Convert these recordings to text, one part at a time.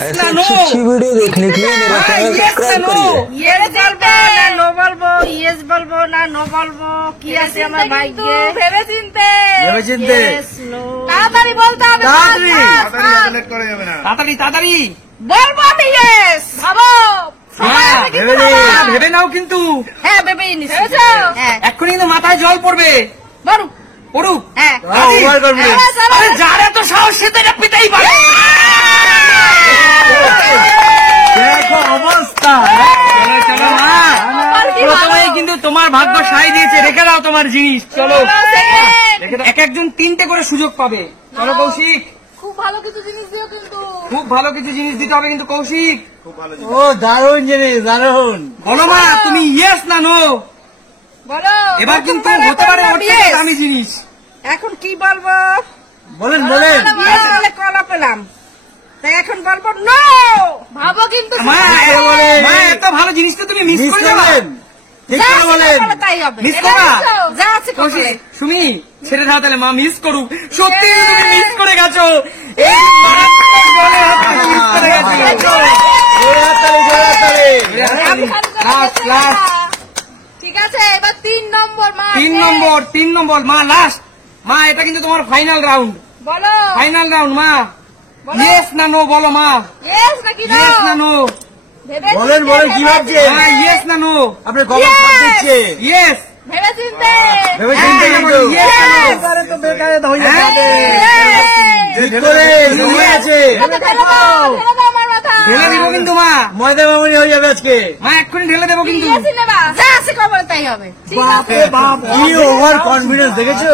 Yes ना no. अच्छी video देखने के लिए मेरा चैनल सब्सक्राइब करिए। यस বলবো না নো বলবো, ইয়েস বলবো না নো বলবো, কি আছে আমার ভাগ্যে ভেবে চিনতে। ইয়েস নো তাড়াতাড়ি বলতে হবে, তাড়াতাড়ি তাড়াতাড়ি বলবো আমি ইয়েস। ভাবো ভেবে নাও কিন্তু। হ্যাঁ ভেবেই নিছি। হ্যাঁ এক্ষুনি কিন্তু মাথায় জল পড়বে। বলু পড়ুক। হ্যাঁ আরে যার এত সাহস সে তো এটা পেতেই পারে। দেখো অবস্থা। চলো মা, প্রথমেই কিন্তু তোমার ভাগ্য সাই দিয়েছে। রেখে দাও তোমার জিনিস। চলো এক একজন 3টে করে সুযোগ পাবে। চলো কৌশিক, খুব ভালো কিছু জিনিস দিও কিন্তু। খুব ভালো কিছু জিনিস দিতে হবে কিন্তু কৌশিক। ও দারুণ জিনিস, দারুণ। বলো মা তুমি ইয়েস না নো। বলো এবার কিন্তু হতে পারে ওর থেকে দামি জিনিস। এখন কি বলবো? বলেন বলেন। ইয়েস বলে কলা পেলাম, তাই এখন বলবো নো। ভাবো কিন্তু মা এত ভালো জিনিস তো তুমি মিস করে যাবে। ঠিক করে বলেন। তাই হবে। মিস করবা? যা আছে কৌশলে। সুমি ছেড়ে দাও তাহলে, মা মিস করুক। সত্যি তুমি মিস করে গেছো। এই মারাত্মক জলে মিস করে গেছো। লাস্ট ঠিক আছে, এবার 3 নম্বর মা। 3 নম্বর মা, লাস্ট মা। এটা কিন্তু তোমার ফাইনাল রাউন্ড। বলো ফাইনাল রাউন্ড মা। বলো। ইয়েস না নো বলো মা। ইয়েস নাকি নো? ইয়েস না নো। ভেবে বলেন বলেন, কি ভাবছেন? হ্যাঁ ইয়েস না নো। আপনার কমেন্ট সাথ দিচ্ছে। ইয়েস ভেবে চিনতে। ভেবে চিন্তে কিন্তু। ইয়েস না নো। এবারে তো বেকারে হয়ে হ্যাঁ। যাবে। ঠিক করে নিয়ে আছে। ঢেলে দাও আমার মাথা। ঢেলে দিব কিন্তু মা। ময়দা মামুনি হয়ে যাবে আজকে। মা এক্ষুনি ঢেলে দেবো কিন্তু। ইয়েসই নেবা। যা আছে কবলে তাই হবে। ঠিক আছে। কি ওভার কনফিডেন্স দেখেছো?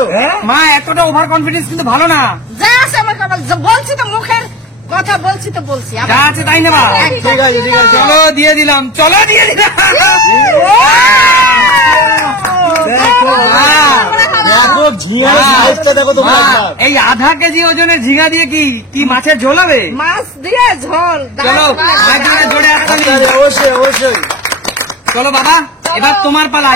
মা এতটা ওভার কনফিডেন্স কিন্তু ভালো না। যা আছে আমার কবল, বলছি তো মুখের কথা বলছি তো বলছি। যা আছে তাই নেবা। ঠিক আছে ঠিক আছে। চলো দিয়ে দিলাম, চলো দিয়ে দিলাম। দেখো দেখো ঝিঙার সাইজটা দেখো তোমরা মা, একবার। এই আধা কেজি ওজনের ঝিঙা দিয়ে কি মাছের ঝোল হবে? মাছ দিয়ে ঝোল। চলো মাছ দিয়ে জোরে আসতে অবশ্যই অবশ্যই। চলো বাবা, এবার তোমার পালা।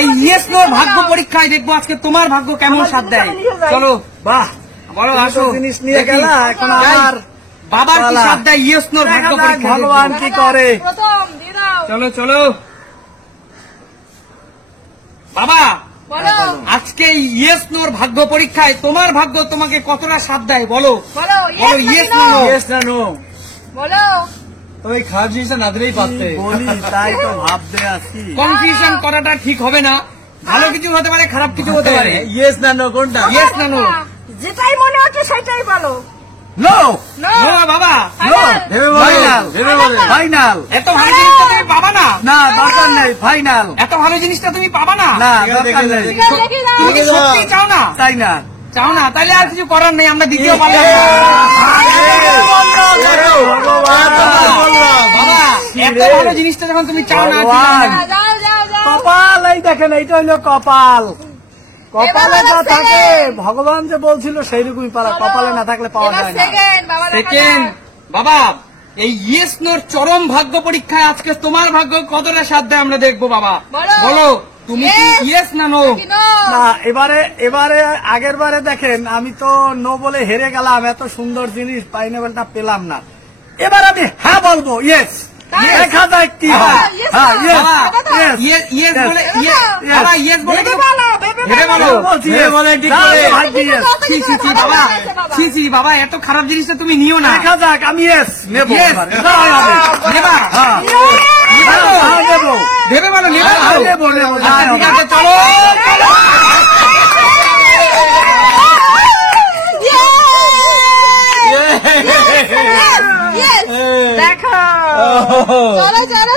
এই ইয়েস নো ভাগ্য পরীক্ষায় দেখবো আজকে তোমার ভাগ্য কেমন সাথ দেয়। চলো বাহ, বলো আসো। জিনিস নিয়ে দেখি। গেলা, এখন আমার বাবার কি সাথ দেয় ইয়েস নোর ভাগ্য পরীক্ষা। ভগবান কি করে। প্রথম দিয়ে দাও। চলো চলো বাবা, বলো আজকে ইয়েস নোর ভাগ্য পরীক্ষায় তোমার ভাগ্য তোমাকে কতটা সাথ দেয় বলো। বলো বলো ইয়েস না নো। ইয়েস না নো। বলো ওই খারাপ জিনিসটা না দিলেই পারতে। বলি তাই তো ভাবতে আছি। কনফিউশন করাটা ঠিক হবে না। ভালো কিছু হতে পারে, খারাপ কিছু হতে পারে। ইয়েস না নো কোনটা? ইয়েস না নো। যেটাই মনে হচ্ছে সেটাই বলো। নো নো নো বাবা। নো। ভেবে বলেন ভেবে বলেন। ফাইনাল। এত ভালো জিনিসটা তুমি পাবা না। না দরকার নেই, ফাইনাল। এত ভালো জিনিসটা তুমি পাবা না। না দরকার নেই। তুমি কি সত্যি চাও না? তাই না। চাও না, তাহলে আর কিছু করার নেই। আমরা দ্বিতীয় পারলাম না। ভগবান বললাম। বাবা এত ভালো জিনিসটা যখন তুমি চাও না, ভগবান। যাও যাও যাও। কপাল, এই দেখেন এইটা হইলো কপাল। কপালে যা থাকে ভগবান যে বলছিল সেইরকমই পারা, কপালে না থাকলে পাওয়া এবার যায় না। সেকেন্ড বাবা সেকেন্ড বাবা, এই ইয়েস নোর চরম ভাগ্য পরীক্ষায় আজকে তোমার ভাগ্য কতটা সাথ দেয় আমরা দেখবো বাবা। বলো। বলো তুমি কি Yes. ইয়েস না নো? না এবারে আগের বারে দেখেন আমি তো নো বলে হেরে গেলাম, এত সুন্দর জিনিস পাইনাপেলটা পেলাম না। এবার আমি হ্যাঁ বলবো, ইয়েস। দেখা যাক কি হয়। হ্যাঁ ইয়েস ইয়েস ইয়েস বলে Yes. বাবা, ইয়েস বলে ভেবে বলো, ভেবে বলো। বলছি ভেবে বলে ঠিক করে। ছি ছি ছি বাবা, ছি ছি বাবা, এত খারাপ জিনিসটা তুমি নিও না। দেখা যাক, আমি ইয়েস নেবো। Yes. এবার। এটাই হবে। নেবা? হ্যাঁ হ্যাঁ, নেবো। ভেবে বলো, নেবা? হ্যাঁ, নেবো, নেবো, আচ্ছা, যাই ঠিক হবে। আছে চলো চলো। দেখো চলো চলো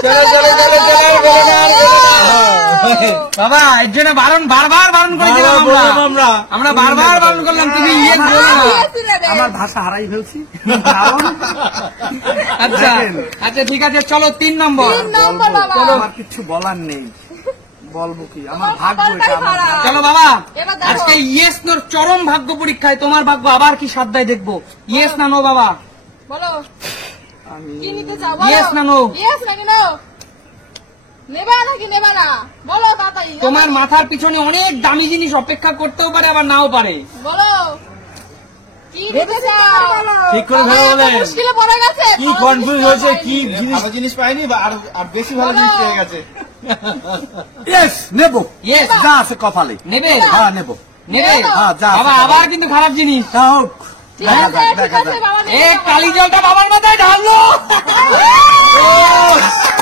বাবা এর জন্য বারবার বারণ করেছিলাম আমরা। আমরা বারবার বারণ করলাম, তুমি ইয়েস বলো না। আমার ভাষা হারাই ফেলছি। আচ্ছা আচ্ছা ঠিক আছে, চলো 3 নম্বর। আমার কিছু বলার নেই, বলবো কি, আমার ভাগ্য এটা আমার। চলো বাবা, এবার দেখো। আজকে ইয়েস নোর চরম ভাগ্য পরীক্ষায় তোমার ভাগ্য আবার কি সাথ দেয় দেখবো। ইয়েস না নো বাবা? বলো আমি কি নিতে চাও? Yes না no? ইয়েস নাকি নো? নেবা নাকি নেবা না? বলো তাড়াতাড়ি। তোমার মাথার পিছনে অনেক দামি জিনিস অপেক্ষা করতেও পারে, আবার নাও পারে। বলো কি নিতে চাও? ঠিক করে ধরে বলে মুশকিলে পড়ে গেছে। কি কনফিউজ হয়েছে, কি ভালো জিনিস পাইনি বা আর বেশি ভালো জিনিস পেয়ে গেছে। ইয়েস নেবো, Yes. যা আছে কপালে। নেবে হ্যাঁ নেবো, নেবে হ্যাঁ, যা আছে বাবা কপালে। আবার কিন্তু খারাপ জিনিস। তা হোক, ঠিক দেখা আছে, যাক, ঠিক দেখা আছে, যাক। বাবা এ কালি জলটা বাবার মাথায় ঢাললো।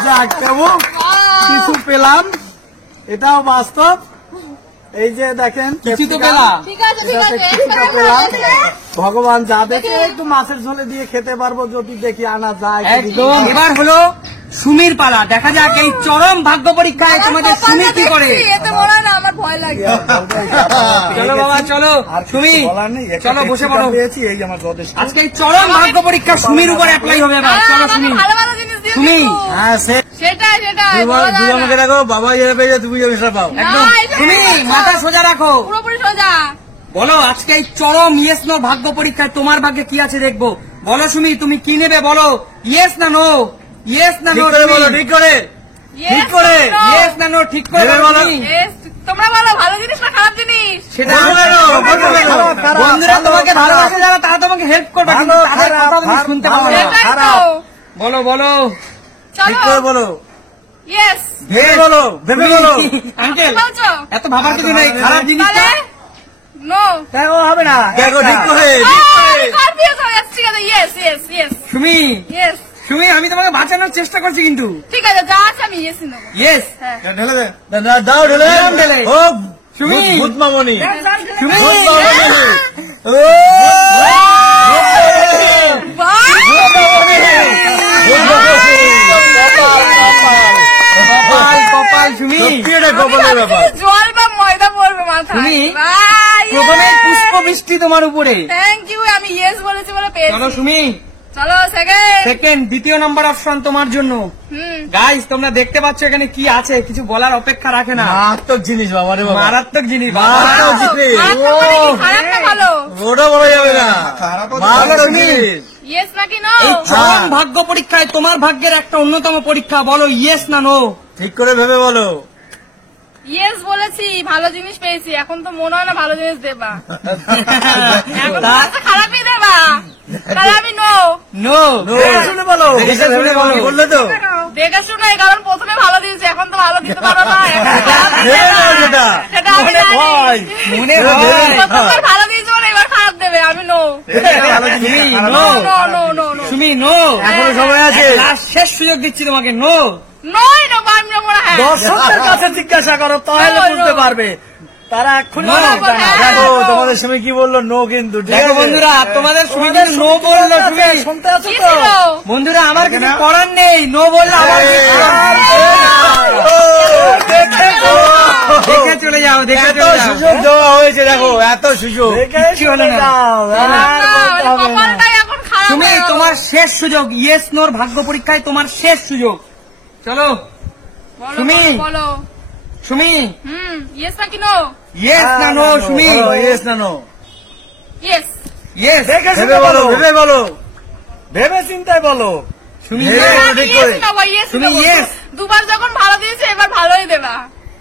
যাক, কেমন কিছু পেলাম, এটাও বাস্তব। এই যে দেখেন কিছু তো ক্যাপসিকাম, পেলাম। ঠিক আছে, ঠিক এটাতে আছে। কিছুটা পেলাম। ভগবান যা দেখে একটু মাছের ঝোলে দিয়ে খেতে পারবো যদি দেখি আনা যায়। একদম। এবার হলো সুমির পালা, দেখা যাক এই চরম ভাগ্য পরীক্ষায় তোমাদের সুমি কি করে। এতে বলা না, আমার ভয় লাগে। চলো বাবা চলো, সুমি চলো বসে পড়ো। পেয়েছি, এই আমার যথেষ্ট। আজকে এই চরম ভাগ্য পরীক্ষা সুমির উপর অ্যাপ্লাই হবে এবার। চলো সুমি। ভালো ভালো জিনিস দিয়ে সুমি। দিবো। হ্যাঁ সেটাই সেটাই তুই বলা যায় আমাকে না। দেখো, বাবা যেটা পেয়ে যায় তুমি যাবে সেটা পাও। একদম না, এটা সুমি মাথা সোজা রাখো। পুরোপুরি সোজা। বলো আজকে এই চরম ইয়েস নো ভাগ্য পরীক্ষায় তোমার ভাগ্যে কি আছে দেখবো। বলো সুমি তুমি কি নেবে বলো, ইয়েস না নো, ইয়েস না নো, ঠিক করে বলো, ঠিক করে। Yes, ঠিক করে। no. ইয়েস না নো ঠিক করে ভেবে বলো বলো। তুমি। Yes, তোমরা বলো ভালো জিনিস না খারাপ জিনিস? সেটা বলো, বলো, বলো। বন্ধুরা তোমাকে ভালোবাসে যারা তারা তোমাকে হেল্প করবে, কিন্তু ভালো, তাদের খারাপ, কথা তুমি শুনতে পাবে না। সেটাই তো। খারাপ। বলো বলো ঠিক করে চলো। বলো, Yes. ভেবে বলো, ভেবে বলো। আঙ্কেল বলছো? এত ভাবার কিছু নেই, খারাপ জিনিসটা তাহলে? No. দেখো হবে না, দেখো ঠিক করে। আমি confused হয়ে যাচ্ছি। ঠিক আছে, yes, yes, yes, Sumi yes. Sumi আমি তোমাকে বাঁচানোর চেষ্টা করছি কিন্তু। ঠিক আছে, যা আছে আমি yes নেবো। ইয়েস হ্যাঁ। ঢেলে দে, দাও ঢেলে। দিলাম ঢেলে। ও সুমি। ভূত মামনি। সুমি ও বাহ! কপাল কপাল সুমি। সত্যি এটা কপালের ব্যাপার। জল বা ময়দা পড়বে মাথায়। তুমি? বাহ, yes. প্রথমে পুষ্প বৃষ্টি তোমার উপরে। Thank you, আমি yes বলেছি বলে পেয়েছি। চলো সুমি, চলো, second. সেকেন্ড দ্বিতীয় নাম্বার অপশন তোমার জন্য। হুম। গাইস তোমরা দেখতে পাচ্ছ এখানে কি আছে, কিছু বলার অপেক্ষা রাখে না। মারাত্মক জিনিস বাবা রে বাবা। মারাত্মক জিনিস। মারাত্মক বাবা। জিনিস। মাত্র মানে কি, খারাপ না ভালো? ওটা বলা যাবে না, মারাত্মক জিনিস। Yes নাকি no? এই চরম ভাগ্য পরীক্ষায় তোমার ভাগ্যের একটা অন্যতম পরীক্ষা, বলো ইয়েস না নো। ঠিক করে ভেবে বলো। Yes বলেছি, ভালো জিনিস পেয়েছি। এখন তো মনে হয় না ভালো জিনিস দেবা। এখন তো তা- খারাপই দেবা। তাহলে আমি no. নো। দেখে শুনে বলো। দেখে শুনে বলো, বললে তো। দেখে শুনে, কারণ প্রথমে ভালো দিয়েছি, এখন তো ভালো দিতে পারো না। এখন খারাপ দিতে ভেবে না। নাও সেটা। সেটা আমি মনে জানি। হয়, মনে হয়। প্রথমবার ভালো দিয়েছি বলে এবার খারাপ দেবে, আমি no. সুমি খারাপ no. No, no, no, no. Sumi no. এখনো সময় আছে। লাস্ট শেষ সুযোগ দিচ্ছি তোমাকে, নো। নয় না, আমি নেবো না, হ্যাঁ। দর্শকদের কাছে জিজ্ঞাসা করো, তাহলে No, বুঝতে no. পারবে। তারা এক্ষুনি No, বলবে no, না। হ্যাঁ। দেখো তোমাদের সময় কি বললো, নো কিন্তু। ঠিক দেখো আছে? বন্ধুরা তোমাদের সুমি তোমাদের কিন্তু নো বললো। সুমি শুনতে আছো কি তো? ছিল? বন্ধুরা আমার কিছু করার নেই, নো বললে আমার কিছু করার নেই। দেখে চলে যাও, দেখে এত চলে যাও। সুযোগ দেওয়া হয়েছে, দেখো এত সুযোগ। দেখে কিচ্ছু হলো শুনে না। যাও, আর না, বলতে হবে না। কপালটাই এখন খারাপ তুমি হয়ে গেল। তোমার শেষ সুযোগ, ইয়েস নোর ভাগ্য পরীক্ষায় তোমার শেষ সুযোগ। চলো বলো, সুমি। বলো, বলো। সুমি, yes নাকি no? ইয়েস না নো সুমি? বলো, yes না no? Yes. ইয়েস। দেখে ভেবে শুনে বলো, বলো, ভেবে বলো। ভেবে চিন্তায় বলো। সুমি ভেবে yes। বলো, আমি ঠিক yes করে। নেবো, yes তুমি নেবো। yes। দুবার যখন ভালো দিয়েছে, এবার ভালোই দেবা।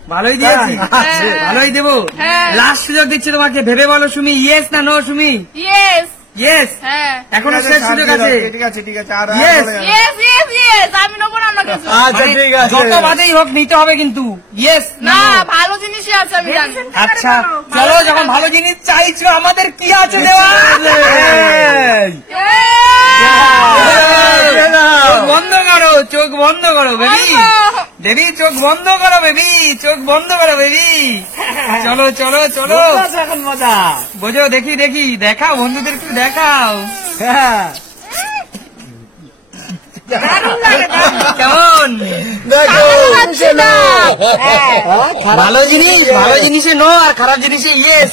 ভালোই দিয়েছি, হ্যাঁ। ভালোই দেবো। হ্যাঁ। লাস্ট সুযোগ দিচ্ছি তোমাকে, ভেবে বলো সুমি, ইয়েস না নো সুমি? Yes. ইয়েস। হ্যাঁ। এখনো শেষ সুযোগ আছে। ঠিক আছে, ঠিক আছে। আর Yes. বলে যাবে না। Yes, yes, yes. আমি নেবো না অন্য কিছু। আচ্ছা মানে ঠিক আছে। যত বাদেই হোক নিতে হবে কিন্তু, ইয়েস না না, no? ভালো জিনিসই আছে, আমি জানি। আচ্ছা চলো, যখন ভালো জিনিস চাইছো আমাদের কি আছে দেওয়া? এই। চোখ বন্ধ করো, চোখ বন্ধ করো বেবি, বেবি চোখ বন্ধ করো, বেবি চোখ বন্ধ করো বেবি। চলো চলো চলো, বুঝতে এখন মজা। বোঝো, দেখি দেখি, দেখাও বন্ধুদের একটু দেখাও। হ্যাঁ। কেমন দেখো পাচ্ছি না। ভালো জিনিস, ভালো জিনিসে নো আর খারাপ জিনিসে ইয়েস।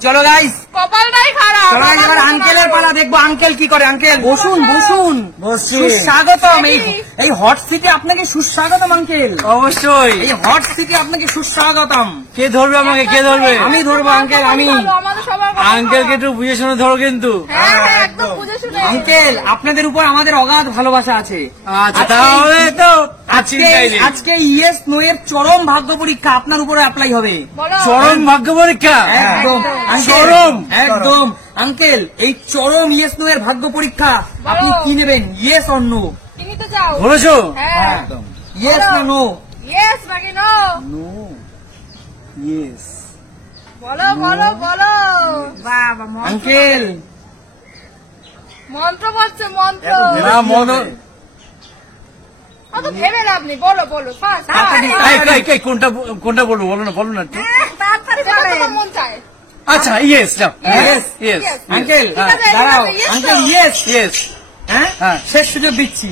চলো গাইস, কপালটাই খারাপ। চলো এবার আঙ্কেলের পালা, দেখবো আঙ্কেল কি করে। আঙ্কেল বসুন বসুন, বসছি। সুস্বাগতম। এই হট সিটি আপনাকে সুস্বাগতম আঙ্কেল। অবশ্যই। এই হট সিটি আপনাকে সুস্বাগতম। কে ধরবে আমাকে, কে ধরবে? আমি ধরবো আঙ্কেল, আমি। ভালো, আমাদের সবার কথা আঙ্কেলকে ভালো। একটু বুঝে শুনে ধরো কিন্তু। হ্যাঁ, হ্যাঁ, একদম বুঝে শুনে। আঙ্কেল আপনাদের উপর আমাদের অগাধ ভালোবাসা আছে। আচ্ছা তাহলে তো চিন্তাই নেই। আজকে ইয়েস নো এর চরম ভাগ্য পরীক্ষা আপনার উপরে অ্যাপ্লাই হবে। বলো। চরম ভাগ্য পরীক্ষা। একদম আঙ্কেল, চরম। একদম। আঙ্কেল এই চরম ইয়েস নো এর ভাগ্য পরীক্ষা, আপনি কি নেবেন, ইয়েস অর নো? কি নিতে চাও? বলেছো হ্যাঁ ইয়েস না নো? ইয়েস নাকি নো? নো ইয়েস বলো বলো বলো। বাবা আঙ্কেল মন্ত্র বলছে মন্ত্র। না মনে অত ভেবে লাভ নেই, বলো বলো ফার্স্ট। কোনটা কোনটা বলবো, বলো না একটু। তাড়াতাড়ি বলো, তোমার মন চায়। আচ্ছা ইয়েস যাও, ইয়েস ইয়েস আঙ্কেল ঠিক আছে, দাঁড়াও, yes আঙ্কেল তো? Yes, yes. হ্যাঁ হ্যাঁ। শেষ সুযোগ দিচ্ছি।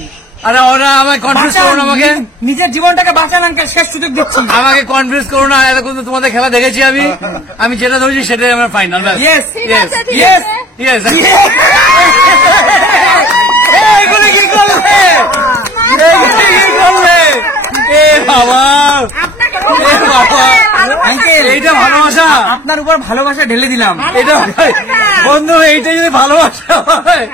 আরে ওরা আমাকে কনফিউজ বাঁচান, করো না, আমাকে নিজের জীবনটাকে বাঁচান আঙ্কেল, শেষ সুযোগ দিচ্ছি। আমাকে কনফিউজ করো না, এতক্ষণ তো তোমাদের খেলা দেখেছি আমি যেটা ধরেছি সেটাই আমার ফাইনাল। ইয়েস ঠিক Yes, আছে ঠিক yes, আছে। ইয়েস। এগুলো কি করলে, এগুলো কি করলে, এ বাবা, এ বাবা, আঙ্কেল এইটা ভালোবাসা? আপনার উপর ভালোবাসা ঢেলে দিলাম। এটা বন্ধু, এইটা যদি ভালোবাসা হয়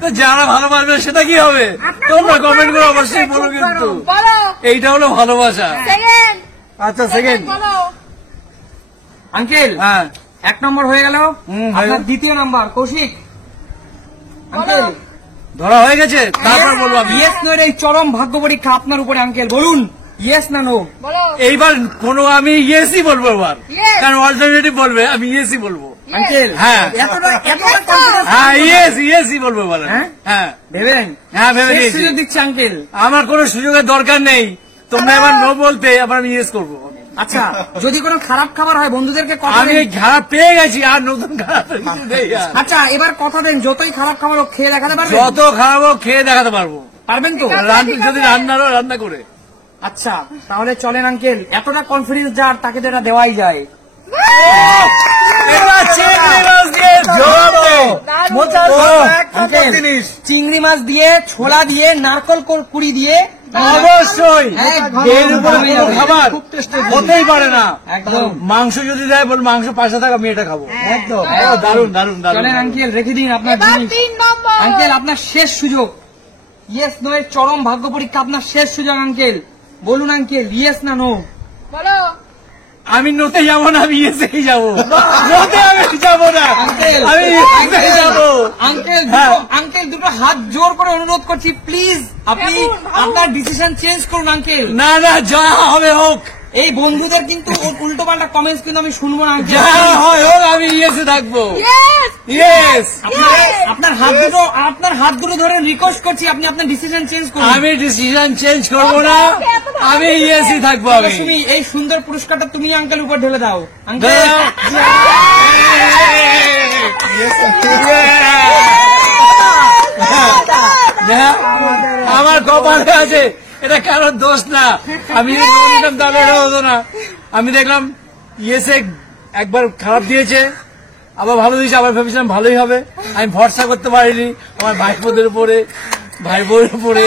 তো যারা ভালোবাসবে সেটা কি হবে? তোমরা কমেন্ট করে অবশ্যই বলো কিন্তু বলো এইটা হলো ভালোবাসা। সেকেন্ড। আচ্ছা সেকেন্ড। বলো আঙ্কেল হ্যাঁ 1 নম্বর হয়ে গেল, হয়ে আপনার গেল। দ্বিতীয় নাম্বার কৌশিক। আঙ্কেল ধরা হয়ে গেছে, তারপর বলবো আমি। ইয়েস নো এর এই চরম ভাগ্য পরীক্ষা আপনার উপরে আঙ্কেল, বলুন ইয়েস না নো? বলো এইবার আমি ইয়েসই বলবো এবার, Yes. কারণ অল্টারনেটিভ বলবে, আমি ইয়েসই বলবো। আঙ্কেল হ্যাঁ। এতটা Yes, confidence হ্যাঁ ইয়েসই বলবো এবার। হ্যাঁ? হ্যাঁ ভেবেন? হ্যাঁ ভেবে শেষ নিয়েছি। সুযোগ দিচ্ছি আঙ্কেল। আমার কোনো সুযোগের দরকার নেই, তোমরা এবার নো বলতে, আবার আমি ইয়েস করবো। আচ্ছা যদি কোনো খারাপ খাবার হয় বন্ধুদেরকে কথা আমি দেন। খারাপ পেয়ে গেছি, আর নতুন খারাপ কিছু নেই আর। আচ্ছা এবার কথা দেন, যতই খারাপ খাবার হোক খেয়ে দেখাতে পারবেন? যত খারাপ হোক খেয়ে দেখাতে পারবো, পারবেন তো? যদি রান্নারও রান্না করে। আচ্ছা তাহলে চলেন আঙ্কেল, এতটা কনফিডেন্স যার তাকে তো এটা দেওয়াই যায়। এবার চিংড়ি মাছ দিয়ে জমাবো। মোচার এক নম্বর আঙ্কেল, জিনিস। চিংড়ি মাছ দিয়ে, ছোলা দিয়ে, নারকল কুড়ি দিয়ে, অবশ্যই একদম। এর উপরে কোনো খাবার হতেই পারে না। একদম। মাংস যদি দেয় বল, মাংস পাশে থাকা মেয়েটা খাবো। একদম। দারুন দারুন দারুন। চলেন আঙ্কেল রেখে দিন আপনার এবার জিনিস। 3 নম্বর। আঙ্কেল আপনার শেষ সুযোগ, ইয়েস নো এর চরম ভাগ্য পরীক্ষা, আপনার শেষ সুযোগ আঙ্কেল, বলুন আঙ্কেল ইয়েস না নো? বলো আমি নোতে যাবো না, আমি ইয়েসেই যাবো। নোতে আমি যাবো না, আঙ্কেল আমি ইয়েসেই যাবো। আঙ্কেল হ্যাঁ। আঙ্কেল দুটো হাত জোর করে অনুরোধ করছি, প্লিজ আপনি ভাবুন, ভাবুন। আপনার ডিসিশন চেঞ্জ করুন আঙ্কেল। না না, যা হবে হোক, এই বন্ধুদের কিন্তু উল্টো পাল্টা কমেন্টস কিন্তু আমি শুনবো না আঙ্কেল। যা হয় হোক, আমি ইয়েসে থাকবো। Yes yes. আপনার হাত দুটো ধরে রিকোয়েস্ট করছি, আপনি আপনার ডিসিশন চেঞ্জ করুন। আমি ডিসিশন চেঞ্জ করবো না, আমি ইয়েসই থাকবো। আমি তুমি এই সুন্দর পুরস্কারটা তুমি আঙ্কেল উপর ঢেলে দাও আঙ্কেল। আমার কপালে আছে, এটা কারোর দোষ না। আমি নিতাম তাহলে এটা হতো না। আমি দেখলাম ইয়েসে একবার খারাপ দিয়েছে, আবার ভালো দিয়েছে, আবার ভেবেছিলাম ভালোই হবে। আমি ভরসা করতে পারিনি আমার ভাইপোদের উপরে, ভাই বোনের উপরে।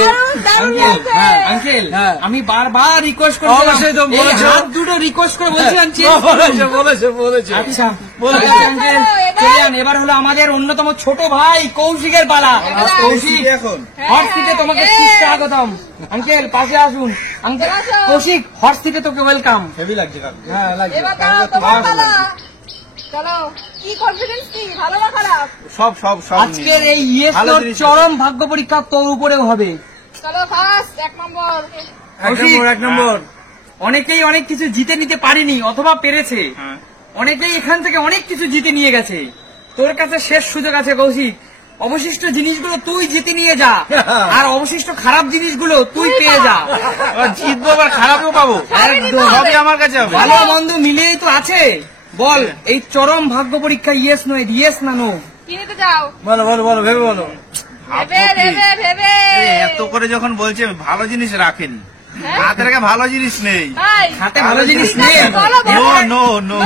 আঙ্কেল হ্যাঁ। আঙ্কেল হ্যাঁ। আমি বারবার রিকোয়েস্ট অবশ্যই তো করছি, বলেছো। হাত দুটো রিকোয়েস্ট করে বলছিলাম বলেছে। আচ্ছা বলেছে। তাহলে আঙ্কেল চলে যান, এবার হলো আমাদের অন্যতম ছোট ভাই কৌশিকের পালা। কৌশিক এখন হট সিটে তোমাকে স্বাগতম। আঙ্কেল পাশে আসুন। আঙ্কেল আসো। কৌশিক হট সিটে তোকে ওয়েলকাম। হেভি লাগছে কাকু। হ্যাঁ লাগবে। এবার দাও তোমার পালা। চলো কি কনফিডেন্স কি, ভালো না খারাপ? সব সব সব আজকের এই ইয়েস ভালো নোর জিনিস চরম ভাগ্য পরীক্ষা তোর উপরেও হবে। চলো ফার্স্ট 1 নম্বর। এক নম্বর। অনেকেই অনেক কিছু জিতে নিতে পারেনি অথবা পেরেছে, হ্যাঁ। অনেকেই এখান থেকে অনেক কিছু জিতে নিয়ে গেছে। তোর কাছে শেষ সুযোগ আছে কৌশিক, অবশিষ্ট জিনিসগুলো তুই জিতে নিয়ে যা, আর অবশিষ্ট খারাপ জিনিসগুলো তুই পেয়ে যা। এবার জিতবো, আবার খারাপও পাবো, একদম। সবই আমার কাছে হবে। ভালো মন্দ মিলিয়েই তো আছে। বল এই চরম ভাগ্য পরীক্ষা ইয়েস নয়, ইয়েস না নো? কি নিতে যাও? বলো বলো বলো, ভেবে বলো। ভেবে ভেবে ভেবে। এত করে যখন বলছে ভালো জিনিস রাখেনি, হাতে রেখে ভালো জিনিস নেই। ভাই হাতে ভালো জিনিস নেই। বলো, নো বলো। No no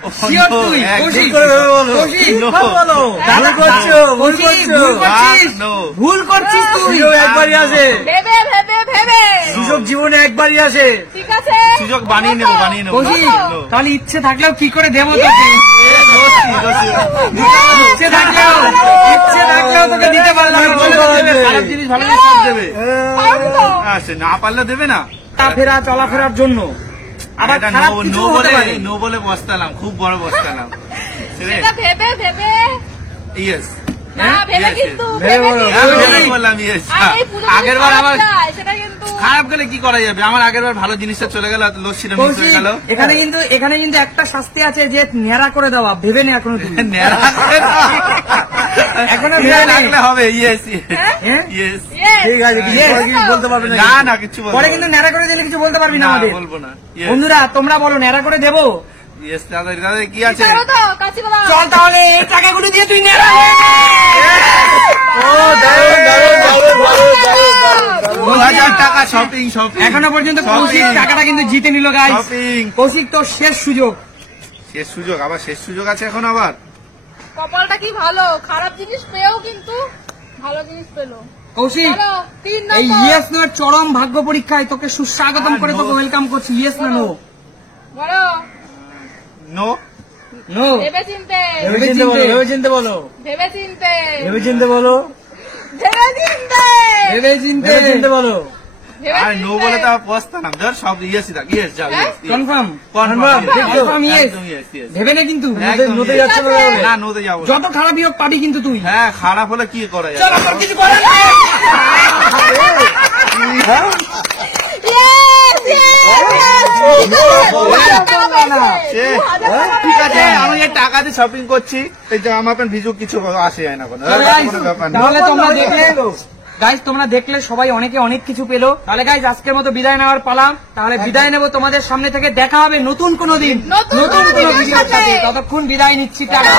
No. Sure তুই, কৌশিক। কৌশিক, বলো, ভুল করছো, ভুল কৌশিক, করছো। ভুল করছিস। No. ভুল করছিস তুই। সুযোগ একবারই আসে, ভেবে ভেবে ভেবে। সুযোগ জীবনে একবারই আসে। ঠিক আছে সুযোগ বানিয়ে নেবো, বানিয়ে নেবো। কৌশিক No. তাহলে ইচ্ছে থাকলেও কি করে দেবো তোকে? ইচ্ছে থাকলেও তোকে দিতে পারলাম না। বলে দেবে। খারাপ জিনিস ভালো জিনিস সব দেবে। পারবো তো। সে না পারলে দেবে না। ফেরা চলাফেরার জন্য আবার এটা খারাপ নো কিছু নো হতে বলে পারে। নো বলে বসতালাম, খুব বড় বসতালাম। সেটা ভেবে ভেবে। ইয়েস না ভেবে কিন্তু বললাম ইয়েস। আগের বার আবার খারাপ গেলে কি করা যাবে, আমার আগের বার ভালো জিনিসটা চলে গেল, লস্যিটা মিস হয়ে গেল। এখানে কিন্তু একটা শাস্তি আছে যে ন্যাড়া করে দেওয়া, ভেবে নে এখনো তুমি। এখনো লাগলে হবে। ইয়েস ইয়েস ঠিক আছে, কিছু বলতে পারবে না? না না কিছু বলবো পরে কিন্তু ন্যাড়া করে দিলে কিছু বলতে পারবি না আমাদের। বলবো না। বন্ধুরা তোমরা বলো ন্যাড়া করে দেবো? ইয়েস দাদা দাদা কি আছে? চল তাহলে এই টাকাগুলো দিয়ে তুই ন্যাড়া হয়ে নে। ও দারুণ দারুণ দারুণ দারুণ দারুণ 2000 টাকা শপিং শপিং। এখনো পর্যন্ত কৌশিক টাকাটা কিন্তু জিতে নিল গাইস। শপিং কৌশিক তোর শেষ সুযোগ। শেষ সুযোগ, আবার শেষ সুযোগ আছে এখন আবার। কপালটা কি ভালো, খারাপ জিনিস পেয়েও কিন্তু ভালো জিনিস পেলো। কৌশিক চলো, 3 এই নম্বর। ইয়েস নো এর চরম ভাগ্য পরীক্ষায় তোকে সুস্বাগতম করে তোকে ওয়েলকাম করছি। ইয়েস না নো? বলো নো নো। ভেবে চিনতে ভেবে চিনতে বলো, ভেবে চিনতে বলো, ভেবে চিনতে ভেবে চিনতে বলো, ভেবে চিনতে ভেবে চিনতে ভেবে চিনতে বলো। ভেবে আর নো বলে তো পস্তানাম। ধর সব ইয়েসই থাক। ইয়েস যাও yes confirm confirm confirm yes. একদম ইয়েস ইয়েস। ভেবে নে কিন্তু নোতে যাচ্ছ না তাহলে? না নোতে যাবো না। যত খারাপই হোক পাবি কিন্তু তুই। হ্যাঁ খারাপ হলে কি করা চল যাবে? তোর কিছু করার নেই। ঠিক আছে আমি এই টাকা দিয়ে শপিং করছি, এই জামা প্যান্ট ভিজু কিছু আসে যায় না কোনো কোনো ব্যাপার না। তাহলে তোমরা দেখলে গাইজ, তোমরা দেখলে সবাই অনেকে অনেক কিছু পেলো। তাহলে গাইজ আজকের মতো বিদায় নেওয়ার পালা। তাহলে বিদায় নেবো তোমাদের সামনে থেকে। দেখা হবে নতুন কোনো দিন, নতুন কোনো ভিডিওর সাথে। ততক্ষণ বিদায় নিচ্ছি, টাটা।